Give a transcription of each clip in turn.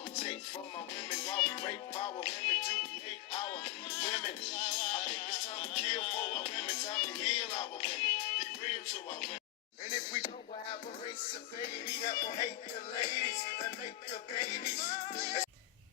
all we take from our women, while we rape our women, do we hate our women? I think it's time to kill for our women, time to heal our women, be real to our women. And if we don't have a race of baby that will hate the ladies that make the babies.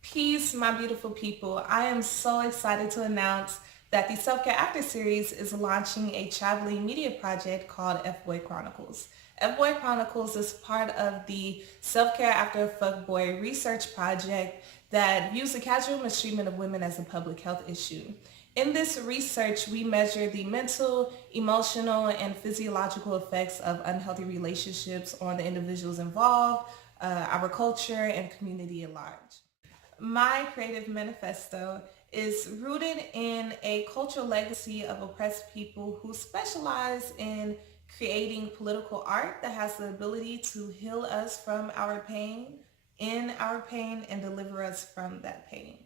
Peace, my beautiful people. I am so excited to announce that the Self-Care After series is launching a traveling media project called F-Boy Chronicles. F-Boy Chronicles is part of the Self-Care After Fuckboy research project that views the casual mistreatment of women as a public health issue. In this research, we measure the mental, emotional, and physiological effects of unhealthy relationships on the individuals involved, our culture, and community at large. My creative manifesto is rooted in a cultural legacy of oppressed people who specialize in creating political art that has the ability to heal us from our pain, in our pain, and deliver us from that pain.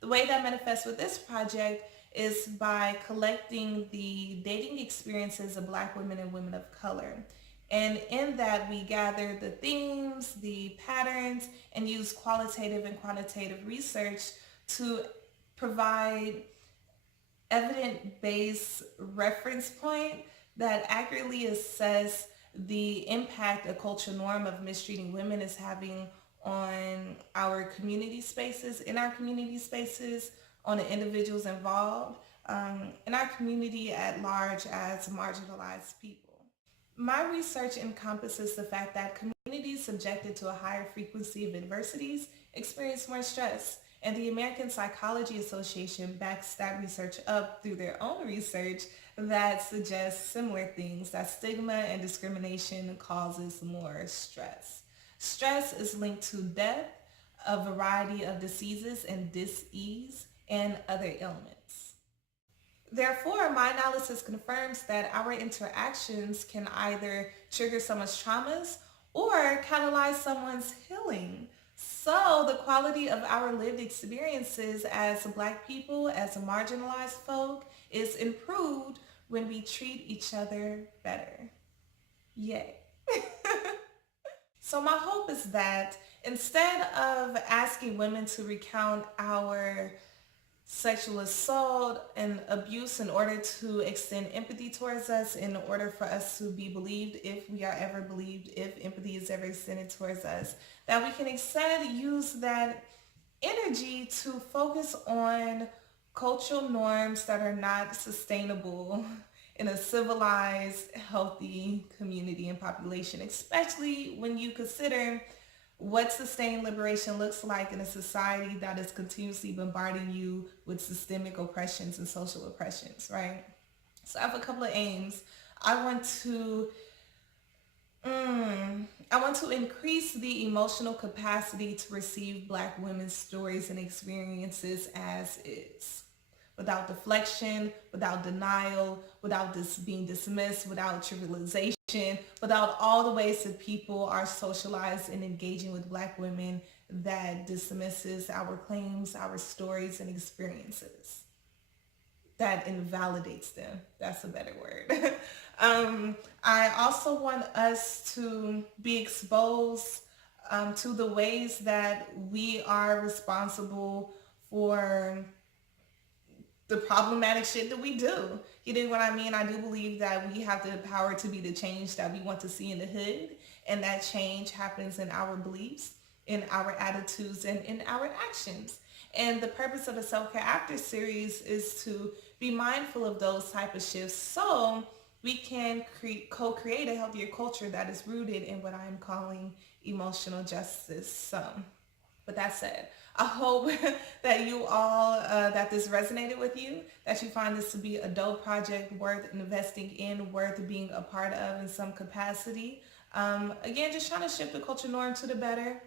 The way that manifests with this project is by collecting the dating experiences of Black women and women of color. And in that, we gather the themes, the patterns, and use qualitative and quantitative research to provide evidence-based reference point that accurately assess the impact a cultural norm of mistreating women is having on our community spaces, in our community spaces, on the individuals involved, in our community at large as marginalized people. My research encompasses the fact that communities subjected to a higher frequency of adversities experience more stress, and the American Psychology Association backs that research up through their own research that suggests similar things, that stigma and discrimination causes more stress. Stress is linked to death, a variety of diseases and dis-ease, and other ailments. Therefore, my analysis confirms that our interactions can either trigger someone's traumas or catalyze someone's healing. So the quality of our lived experiences as Black people, as marginalized folk, is improved when we treat each other better. Yay. So my hope is that instead of asking women to recount our sexual assault and abuse in order to extend empathy towards us, in order for us to be believed, if we are ever believed, if empathy is ever extended towards us, that we can instead use that energy to focus on cultural norms that are not sustainable in a civilized, healthy community and population, especially when you consider what sustained liberation looks like in a society that is continuously bombarding you with systemic oppressions and social oppressions, right? So I have a couple of aims. I want to I want to increase the emotional capacity to receive Black women's stories and experiences as is, without deflection, without denial, without being dismissed, without trivialization, without all the ways that people are socialized in engaging with Black women that dismisses our claims, our stories, and experiences, that invalidates them. That's a better word. I also want us to be exposed to the ways that we are responsible for the problematic shit that we do. You know what I mean? I do believe that we have the power to be the change that we want to see in the hood, and that change happens in our beliefs, in our attitudes, and in our actions. And the purpose of the Self-Care After series is to be mindful of those type of shifts so we can co-create a healthier culture that is rooted in what I'm calling emotional justice. So with that said, I hope that you all, that this resonated with you, that you find this to be a dope project worth investing in, worth being a part of in some capacity. Again, just trying to shift the culture norm to the better.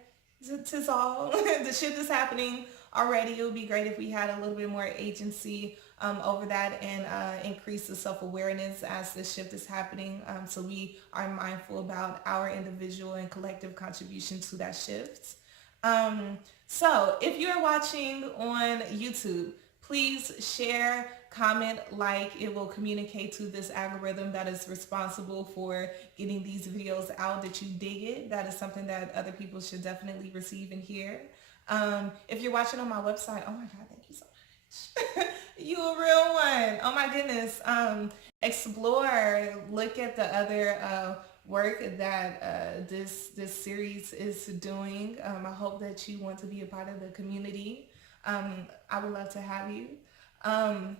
Tis all. The shift is happening already. It would be great if we had a little bit more agency over that, and increase the self-awareness as this shift is happening, so we are mindful about our individual and collective contribution to that shift. So if you're watching on YouTube, please share, comment, like. It will communicate to this algorithm that is responsible for getting these videos out that you dig it. That is something that other people should definitely receive and hear. If you're watching on my website, oh my God, thank you so much. You a real one. Oh my goodness. Explore, look at the other work that this series is doing. I hope that you want to be a part of the community. I would love to have you. Um,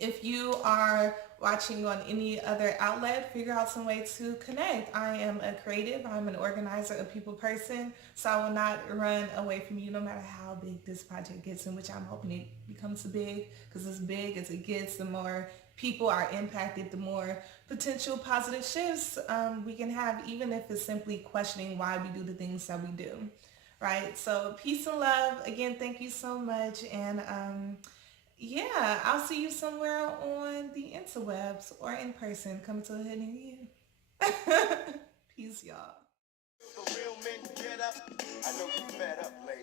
if you are watching on any other outlet, figure out some way to connect. I am a creative. I'm an organizer, a people person. So I will not run away from you no matter how big this project gets, in which I'm hoping it becomes big, because as big as it gets, the more people are impacted, the more potential positive shifts we can have, even if it's simply questioning why we do the things that we do. Right? So peace and love. Again, thank you so much. And yeah, I'll see you somewhere on the interwebs or in person. Come to a hood near you. Peace, y'all. The real men get up. I know you fed up, lady.